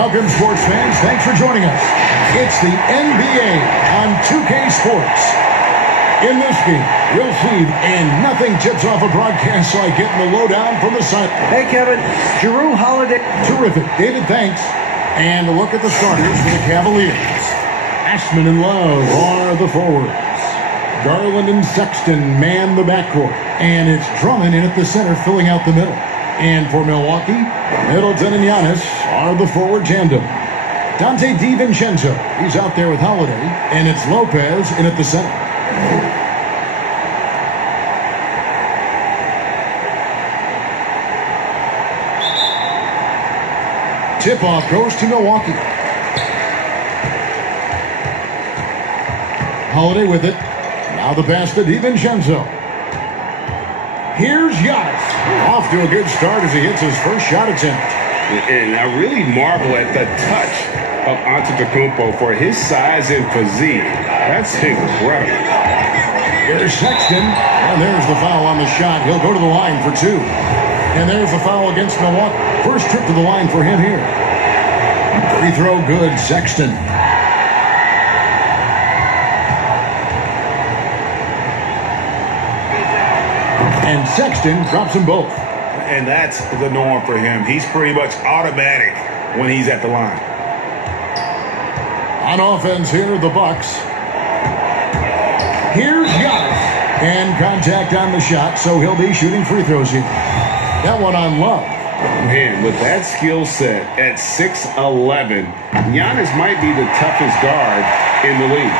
Welcome, sports fans. Thanks for joining us. It's the NBA on 2K Sports. In this game, you'll see, and nothing tips off a broadcast like getting the lowdown from the side. Hey, Kevin. Jrue Holiday. Terrific. David, thanks. And a look at the starters for the Cavaliers. Ashman and Love are the forwards. Garland and Sexton man the backcourt. And it's Drummond in at the center, filling out the middle. And for Milwaukee, Middleton and Giannis are the forward tandem. Dante DiVincenzo, he's out there with Holiday. And it's Lopez in at the center. Tip-off goes to Milwaukee. Holiday with it. Now the pass to DiVincenzo. Here's Giannis. Off to a good start as he hits his first shot attempt. And I really marvel at the touch of Antetokounmpo for his size and physique. That's incredible. Here's Sexton. And there's the foul on the shot. He'll go to the line for two. And there's the foul against Milwaukee. First trip to the line for him here. Free throw good, Sexton. And Sexton drops them both. And that's the norm for him. He's pretty much automatic when he's at the line. On offense here, the Bucks. Here's Giannis. And contact on the shot, so he'll be shooting free throws here. That one on Love. Man, with that skill set at 6'11", Giannis might be the toughest guard in the league.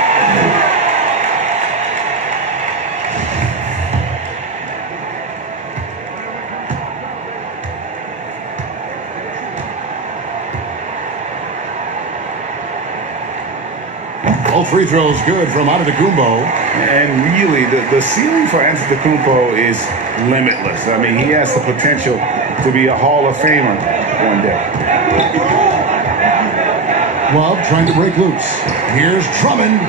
All free throws good from Antetokounmpo. And really, the ceiling for Antetokounmpo is limitless. I mean, he has the potential to be a Hall of Famer one day. Love trying to break loose. Here's Drummond.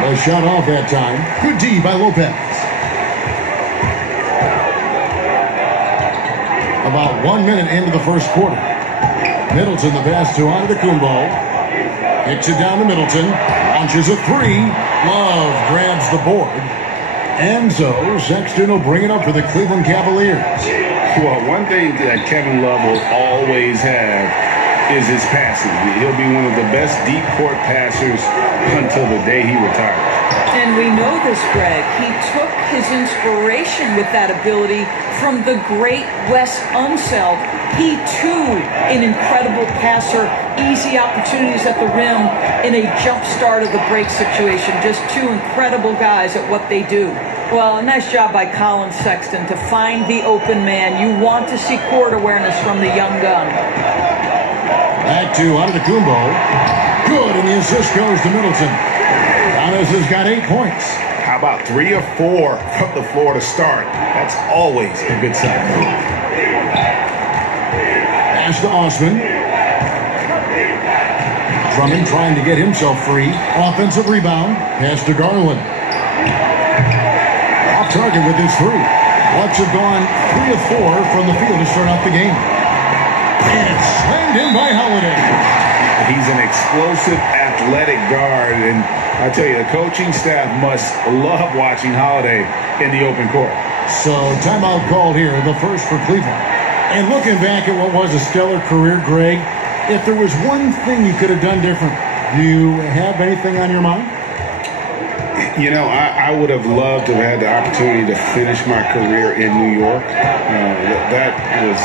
The shot off that time. Good D by Lopez. About 1 minute into the first quarter. Middleton the pass to Antetokounmpo. Kicks it down to Middleton. Launches a three. Love grabs the board. And so Sexton will bring it up for the Cleveland Cavaliers. Well, one thing that Kevin Love will always have is his passing. He'll be one of the best deep court passers until the day he retires. And we know this, Greg. He took his inspiration with that ability from the great Wes Unseld. He, too, an incredible passer, easy opportunities at the rim in a jump start of the break situation. Just two incredible guys at what they do. Well, a nice job by Colin Sexton to find the open man. You want to see court awareness from the young gun. Back to Antetokounmpo. Good, and the assist goes to Middleton. Giannis has got 8 points. How about 3 or 4 from the floor to start? That's always a good sign. Pass to Osman. Drummond trying to get himself free. Offensive rebound. Pass to Garland. Off target with his three. Bucks have gone 3 of 4 from the field to start off the game. And it's slammed in by Holiday. He's an explosive, athletic guard, and I tell you, the coaching staff must love watching Holiday in the open court. So timeout called here, the first for Cleveland. And looking back at what was a stellar career, Greg, if there was one thing you could have done different, do you have anything on your mind? You know, I would have loved to have had the opportunity to finish my career in New York. That was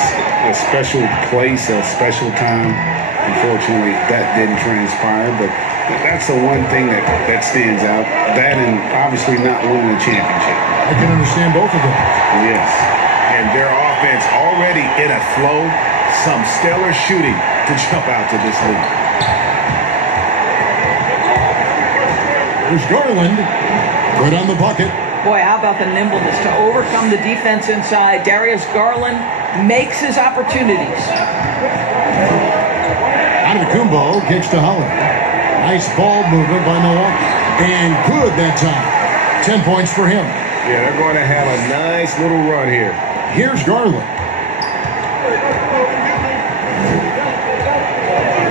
a special place, a special time. Unfortunately, that didn't transpire, but that's the one thing that stands out. That and obviously not winning a championship. I can understand both of them. Yes. And their offense already in a flow. Some stellar shooting to jump out to this league. There's Garland. Right on the bucket. Boy, how about the nimbleness to overcome the defense inside. Darius Garland makes his opportunities. Antetokounmpo kicks to Holiday. Nice ball movement by Milwaukee. And good that time. 10 points for him. Yeah, they're going to have a nice little run here. Here's Garland.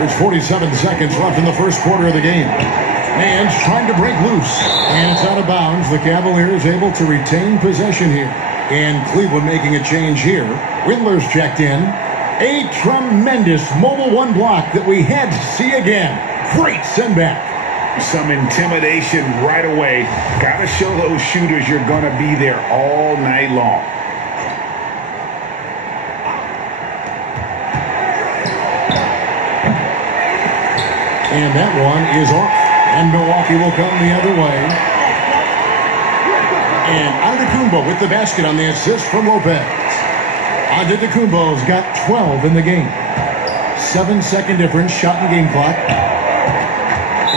There's 47 seconds left in the first quarter of the game. Man's trying to break loose. And it's out of bounds. The Cavaliers able to retain possession here. And Cleveland making a change here. Windler's checked in. A tremendous mobile one block that we had to see again. Great send back. Some intimidation right away. Got to show those shooters you're going to be there all night long. And that one is off. And Milwaukee will come the other way. And Antetokounmpo with the basket on the assist from Lopez. Antetokounmpo's got 12 in the game. 7-second difference, shot and game clock.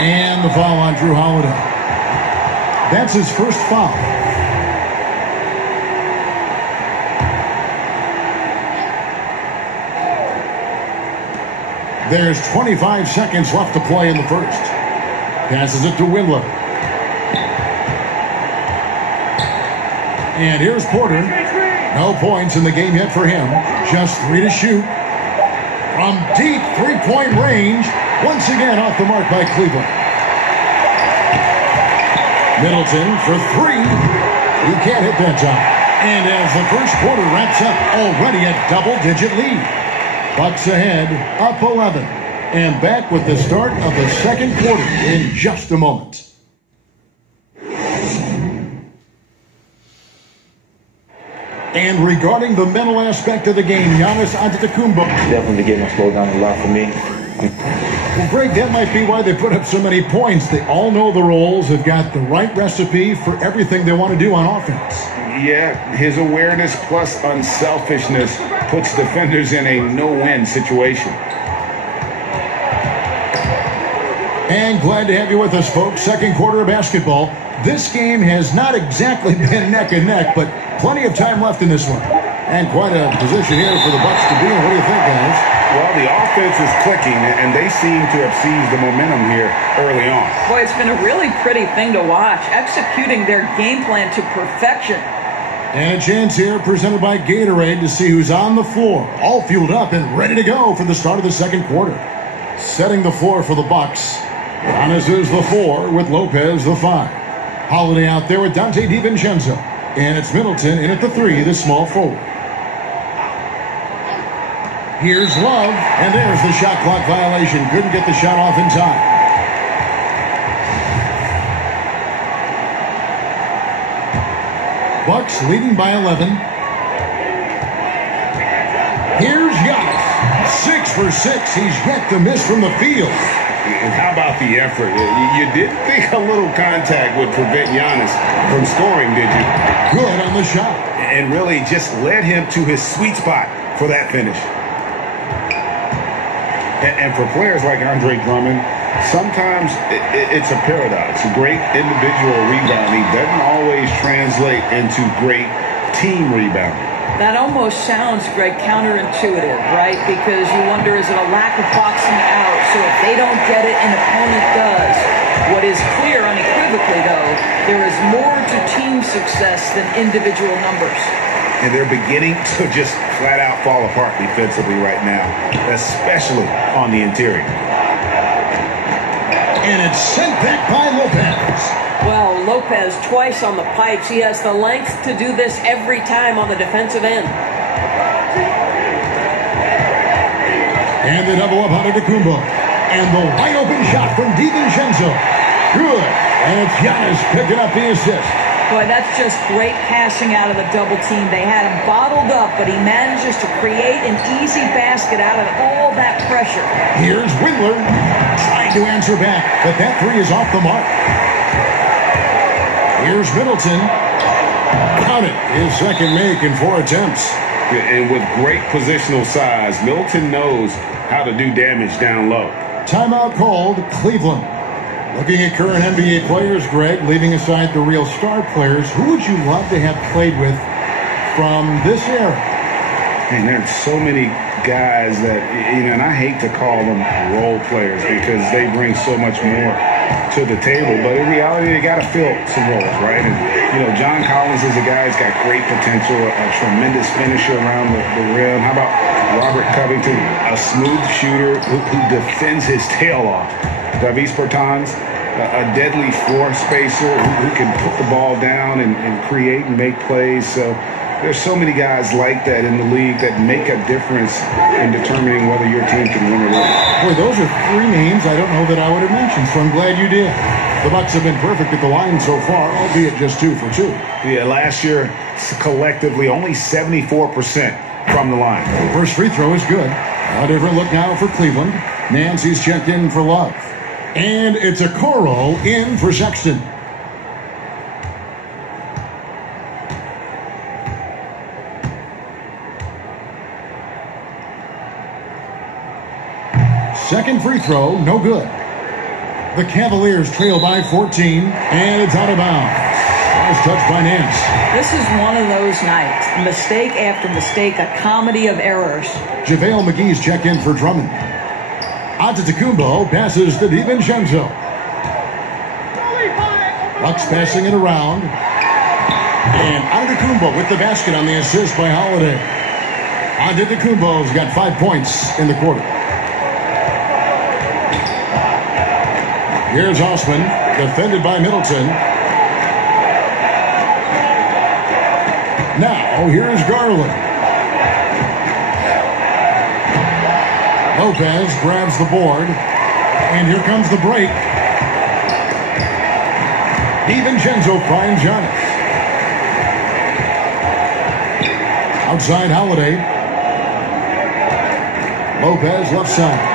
And the foul on Drew Holiday. That's his first foul. There's 25 seconds left to play in the first. Passes it to Windler. And here's Porter. No points in the game yet for him. Just 3 to shoot. From deep three-point range. Once again off the mark by Cleveland. Middleton for 3. He can't hit that time. And as the first quarter wraps up, already a double-digit lead. Bucks ahead, up 11. And back with the start of the second quarter in just a moment. And regarding the mental aspect of the game, Giannis Antetokounmpo. Definitely getting to slow down a lot for me. Well, Greg, that might be why they put up so many points. They all know the roles. They've got the right recipe for everything they want to do on offense. Yeah, his awareness plus unselfishness puts defenders in a no-win situation. And glad to have you with us, folks. Second quarter of basketball. This game has not exactly been neck and neck, but plenty of time left in this one. And quite a position here for the Bucks to be in. What do you think, guys? Well, the offense is clicking, and they seem to have seized the momentum here early on. Boy, it's been a really pretty thing to watch, executing their game plan to perfection. And a chance here presented by Gatorade to see who's on the floor, all fueled up and ready to go for the start of the second quarter. Setting the floor for the Bucks. Giannis is the 4 with Lopez the 5. Holiday out there with Dante DiVincenzo. And it's Middleton in at the 3, the small forward. Here's Love, and there's the shot clock violation. Couldn't get the shot off in time. Bucks leading by 11. Here's Giannis. 6 for 6. He's yet to miss from the field. And how about the effort? You didn't think a little contact would prevent Giannis from scoring, did you? Good on the shot. And really just led him to his sweet spot for that finish. And for players like Andre Drummond, sometimes it's a paradox. Great individual rebounding doesn't always translate into great team rebounding. That almost sounds, Greg, counterintuitive, right? Because you wonder, is it a lack of boxing out? So if they don't get it, an opponent does. What is clear unequivocally, though, there is more to team success than individual numbers. And they're beginning to just flat out fall apart defensively right now, especially on the interior. And it's sent back by Lopez. Well, Lopez twice on the pipes. He has the length to do this every time on the defensive end. And the double up Antetokounmpo. And the wide open shot from DiVincenzo. Good. And it's Giannis picking up the assist. Boy, that's just great passing out of the double team. They had him bottled up, but he manages to create an easy basket out of all that pressure. Here's Windler trying to answer back, but that 3 is off the mark. Here's Middleton. Got it. His second make in 4 attempts. And with great positional size, Middleton knows how to do damage down low. Timeout called, Cleveland. Looking at current NBA players, Greg, leaving aside the real star players, who would you love to have played with from this era? And there's so many guys that, and I hate to call them role players because they bring so much more to the table, but in reality, they got to fill some roles, right? And, John Collins is a guy who's got great potential, a tremendous finisher around the rim. How about Robert Covington, a smooth shooter who defends his tail off? Davis Bertans, a deadly floor spacer who can put the ball down and create and make plays. So there's so many guys like that in the league that make a difference in determining whether your team can win or lose. Boy, those are three names I don't know that I would have mentioned, so I'm glad you did. The Bucks have been perfect at the line so far, albeit just 2 for 2. Yeah, last year, collectively, only 74% from the line. First free throw is good. A different look now for Cleveland. Nancy's checked in for Love. And it's a Coro in for Sexton. Second free throw, no good. The Cavaliers trail by 14, and it's out of bounds. Nice touch by Nance. This is one of those nights. Mistake after mistake, a comedy of errors. JaVale McGee's checked in for Drummond. Antetokounmpo passes to DiVincenzo. Bucks passing it around. And Antetokounmpo with the basket on the assist by Holiday. Antetokounmpo's got 5 points in the quarter. Here's Osman, defended by Middleton. Now, here's Garland. Lopez grabs the board. And here comes the break. DiVincenzo finds Giannis. Outside Holiday. Lopez left side.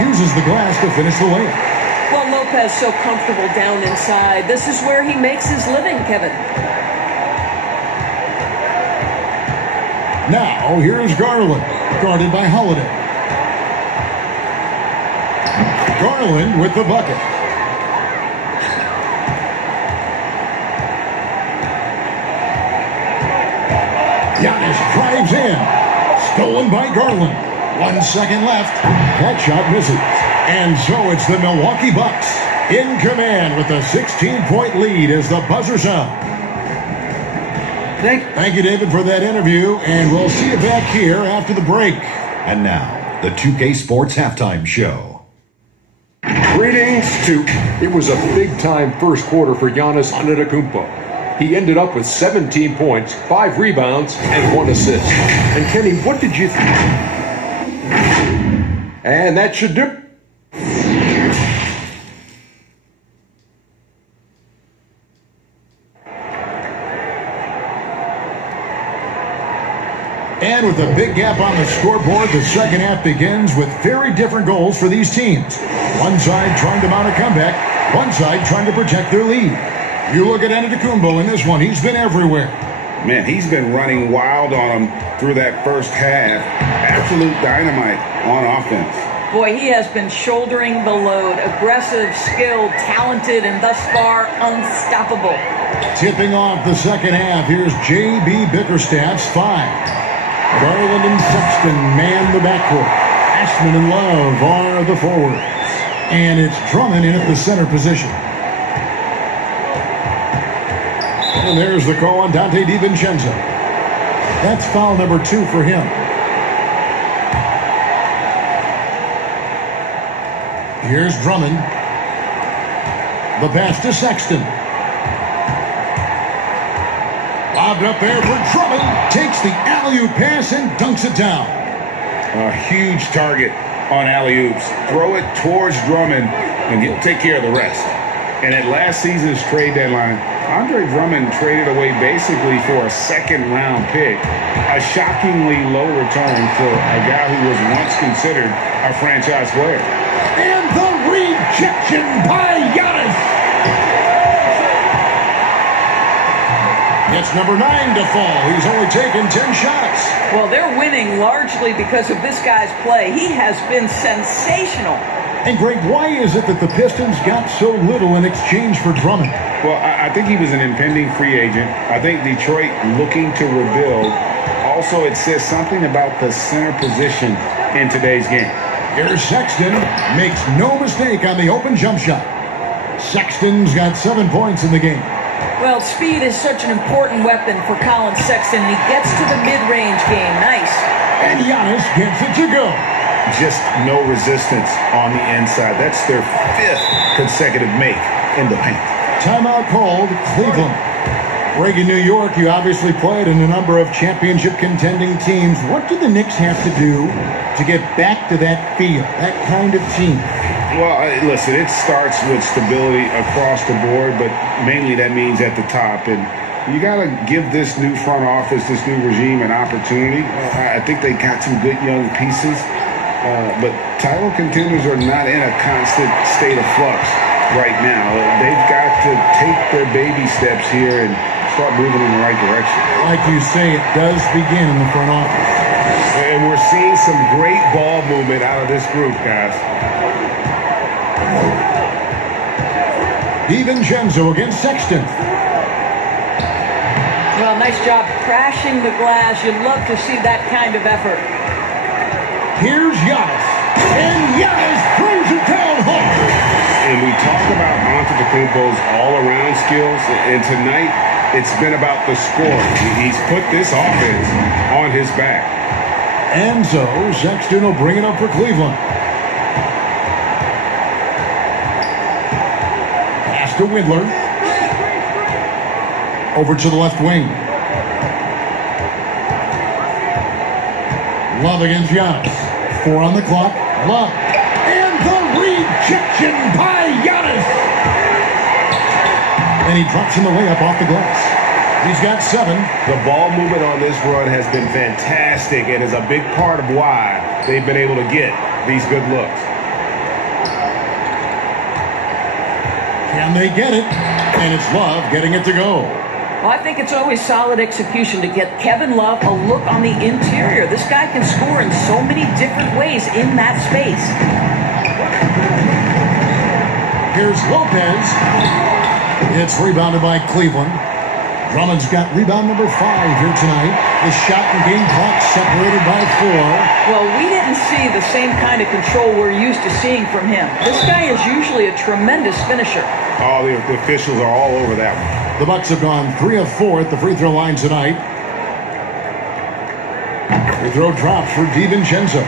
Uses the glass to finish the layup. Well, Lopez so comfortable down inside. This is where he makes his living, Kevin. Now, here's Garland, guarded by Holiday. Garland with the bucket. Giannis drives in. Stolen by Garland. 1 second left. That shot misses. And so it's the Milwaukee Bucks in command with a 16-point lead as the buzzer sounds. Thank you, David, for that interview, and we'll see you back here after the break. And now, the 2K Sports Halftime Show. Greetings to... It was a big-time first quarter for Giannis Antetokounmpo. He ended up with 17 points, 5 rebounds, and 1 assist. And Kenny, what did you think? And that should do... And with a big gap on the scoreboard, the second half begins with very different goals for these teams. One side trying to mount a comeback, one side trying to protect their lead. You look at Antetokounmpo in this one, he's been everywhere. Man, he's been running wild on them through that first half. Absolute dynamite on offense. Boy, he has been shouldering the load. Aggressive, skilled, talented, and thus far unstoppable. Tipping off the second half, here's J.B. Bickerstaff's 5. Garland and Sexton man the backcourt. Ashman and Love are the forwards. And it's Drummond in at the center position. And there's the call on Dante DiVincenzo. That's foul number 2 for him. Here's Drummond. The pass to Sexton. Lobbed up there for Drummond. Takes the alley-oop pass and dunks it down. A huge target on alley-oops. Throw it towards Drummond and take care of the rest. And at last season's trade deadline, Andre Drummond traded away basically for a second-round pick. A shockingly low return for a guy who was once considered a franchise player. And the rejection by Giannis. It's number 9 to fall. He's only taken 10 shots. Well, they're winning largely because of this guy's play. He has been sensational. And Greg, why is it that the Pistons got so little in exchange for Drummond? Well, I think he was an impending free agent. I think Detroit looking to rebuild. Also, it says something about the center position in today's game. Here's Sexton. Makes no mistake on the open jump shot. Sexton's got 7 points in the game. Well, speed is such an important weapon for Colin Sexton. He gets to the mid-range game. Nice. And Giannis gets it to go. Just no resistance on the inside. That's their 5th consecutive make in the paint. Timeout called, Cleveland. Greg, in New York, you obviously played in a number of championship contending teams. What do the Knicks have to do to get back to that feel, that kind of team? Well, listen, it starts with stability across the board, but mainly that means at the top. And you got to give this new front office, this new regime, an opportunity. I think they got some good young pieces, but title contenders are not in a constant state of flux right now. They've got to take their baby steps here and start moving in the right direction. Like you say, it does begin in the front office. And we're seeing some great ball movement out of this group, guys. DiVincenzo against Sexton. Well, nice job crashing the glass. You'd love to see that kind of effort. Here's Giannis. And Giannis throws it down hard. And we talk about Antetokounmpo's all-around skills, and tonight it's been about the score. He's put this offense on his back. And so Sexton will bring it up for Cleveland. Pass to Whittler. Over to the left wing. Love against Giannis. 4 on the clock. Love. And the rejection by Giannis. And he drops in the layup off the glass. He's got 7. The ball movement on this run has been fantastic and is a big part of why they've been able to get these good looks. Can they get it? And it's Love getting it to go. Well, I think it's always solid execution to get Kevin Love a look on the interior. This guy can score in so many different ways in that space. Here's Lopez. It's rebounded by Cleveland. Drummond's got rebound number 5 here tonight. The shot and game clock separated by 4. Well, we didn't see the same kind of control we're used to seeing from him. This guy is usually a tremendous finisher. Oh, the officials are all over that one. The Bucks have gone 3 of 4 at the free throw line tonight. Free throw drops for DiVincenzo.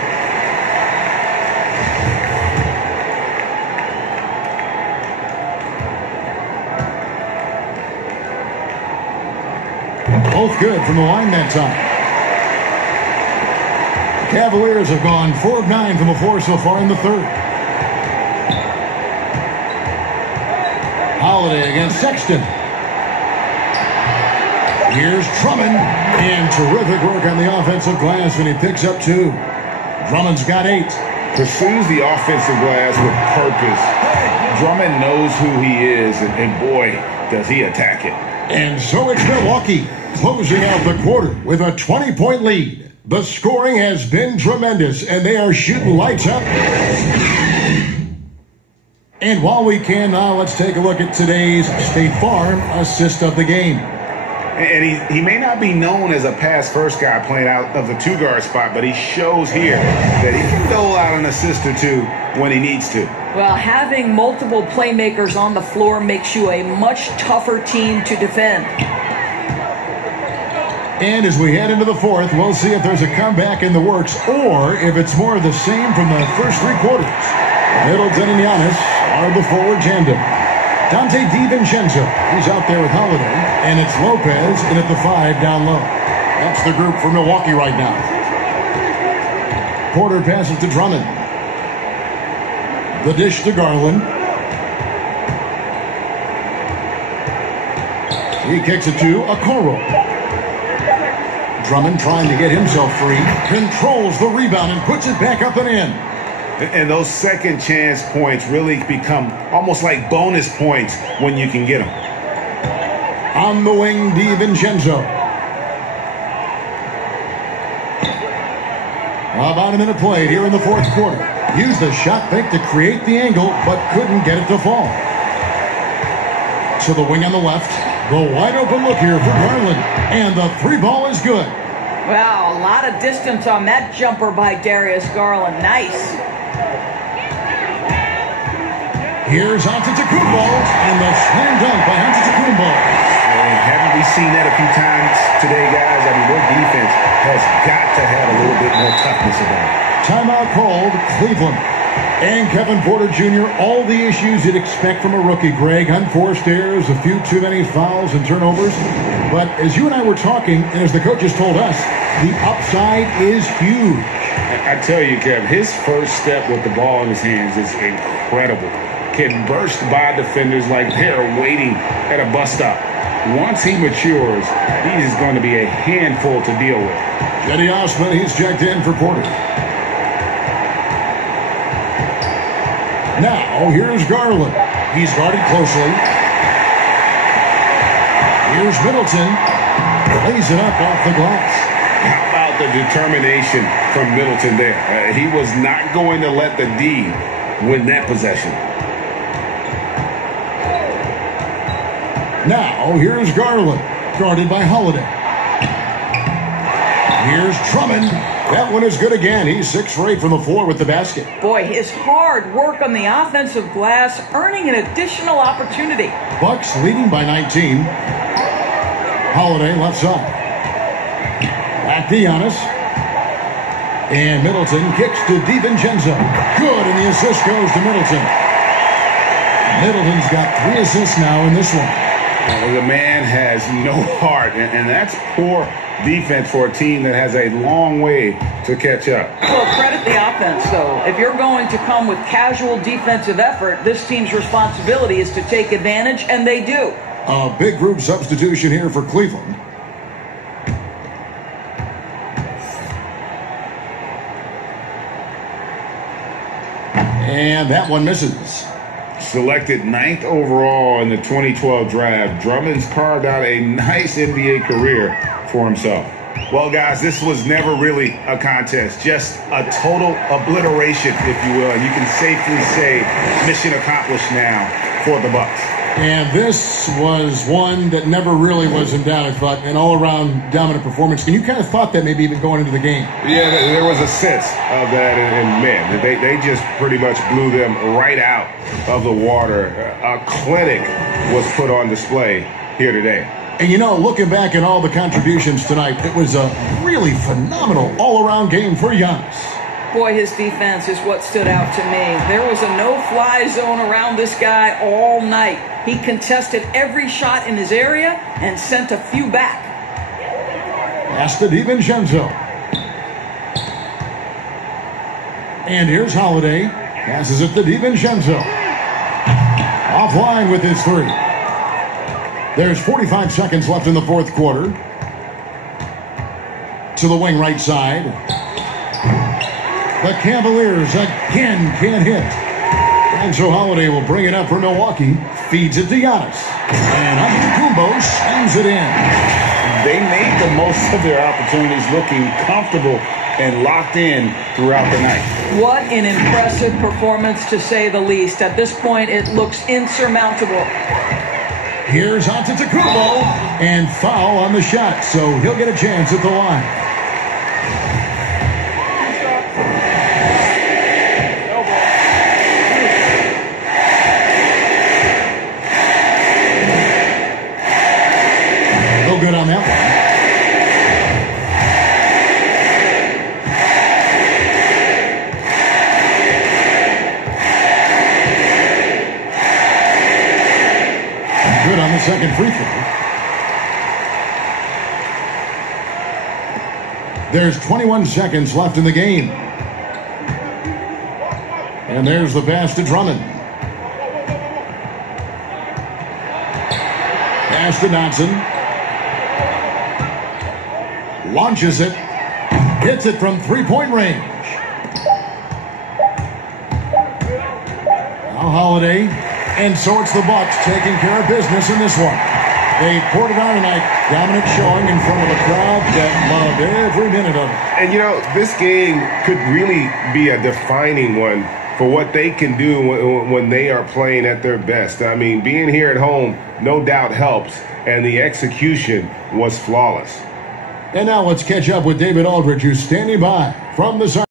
Both good from the line that time. Cavaliers have gone 4 of 9 from the floor so far in the third. Holiday against Sexton. Here's Drummond. And terrific work on the offensive glass, and he picks up 2. Drummond's got 8. Pursues the offensive glass with purpose. Drummond knows who he is, and boy, does he attack it. And so it's Milwaukee closing out the quarter with a 20-point lead. The scoring has been tremendous, and they are shooting lights up. And while we can now, let's take a look at today's State Farm assist of the game. And he may not be known as a pass-first guy playing out of the 2-guard spot, but he shows here that he can dole out an assist or 2 when he needs to. Well, having multiple playmakers on the floor makes you a much tougher team to defend. And as we head into the fourth, we'll see if there's a comeback in the works or if it's more of the same from the first 3 quarters. Middleton and Giannis are the forward tandem. Dante DiVincenzo, he's out there with Holiday, and it's Lopez in at the 5 down low. That's the group for Milwaukee right now. Porter passes to Drummond. The dish to Garland. He kicks it to Okoro. Drummond trying to get himself free, controls the rebound and puts it back up and in. And those second chance points really become almost like bonus points when you can get them. On the wing, DiVincenzo. About a minute played here in the fourth quarter. Used the shot fake to create the angle, but couldn't get it to fall. To the wing on the left. The wide open look here for Garland. And the 3 ball is good. Wow, a lot of distance on that jumper by Darius Garland. Nice. Here's Antetokounmpo, and the slam dunk by Antetokounmpo. And haven't we seen that a few times today, guys? I mean, their defense has got to have a little bit more toughness about it. Timeout called, Cleveland. And Kevin Porter Jr., all the issues you'd expect from a rookie, Greg. Unforced errors, a few too many fouls and turnovers. But as you and I were talking, and as the coaches told us, the upside is huge. I tell you, Kev, his first step with the ball in his hands is incredible. Can burst by defenders like they're waiting at a bus stop. Once he matures, he is going to be a handful to deal with. Cedi Osman, he's checked in for Porter. Now, here's Garland. He's guarded closely. Here's Middleton. Lays it up off the glass. How about the determination from Middleton there? He was not going to let the D win that possession. Now, here's Garland. Guarded by Holiday. Here's Drummond. That one is good again. He's 6 for 8 from the floor with the basket. Boy, his hard work on the offensive glass earning an additional opportunity. Bucks leading by 19. Holiday left side. Back to Giannis. And Middleton kicks to DiVincenzo. Good, and the assist goes to Middleton. Middleton's got 3 assists now in this one. The man has no heart, and that's poor defense for a team that has a long way to catch up. Well, credit the offense, though. If you're going to come with casual defensive effort, this team's responsibility is to take advantage, and they do. A big group substitution here for Cleveland. And that one misses. Selected 9th overall in the 2012 draft, Drummond's carved out a nice NBA career for himself. Well, guys, this was never really a contest, just a total obliteration, if you will. And you can safely say mission accomplished now for the Bucks. And this was one that never really was in doubt, I thought, an all-around dominant performance. And you kind of thought that maybe even going into the game. Yeah, there was a sense of that, and man, they just pretty much blew them right out of the water. A clinic was put on display here today. And you know, looking back at all the contributions tonight, it was a really phenomenal all-around game for Giannis. Boy, his defense is what stood out to me. There was a no-fly zone around this guy all night. He contested every shot in his area and sent a few back. Pass to DiVincenzo. And here's Holiday. Passes it to DiVincenzo. Offline with his 3. There's 45 seconds left in the fourth quarter. To the wing right side. The Cavaliers again can't hit. And so Holiday will bring it up for Milwaukee. Feeds it to Giannis. And Antetokounmpo slams it in. They made the most of their opportunities, looking comfortable and locked in throughout the night. What an impressive performance, to say the least. At this point, it looks insurmountable. Here's Antetokounmpo, and foul on the shot, so he'll get a chance at the line. No good on that one. Good on the second free throw. There's 21 seconds left in the game. And there's the pass to Drummond. Pass to Dotson. Launches it. Hits it from three-point range. Now Holiday. And so it's the Bucks taking care of business in this one. They poured it on tonight. Dominant showing in front of a crowd that loved every minute of it. And, you know, this game could really be a defining one for what they can do when they are playing at their best. I mean, being here at home no doubt helps, and the execution was flawless. And now let's catch up with David Aldridge, who's standing by from the side.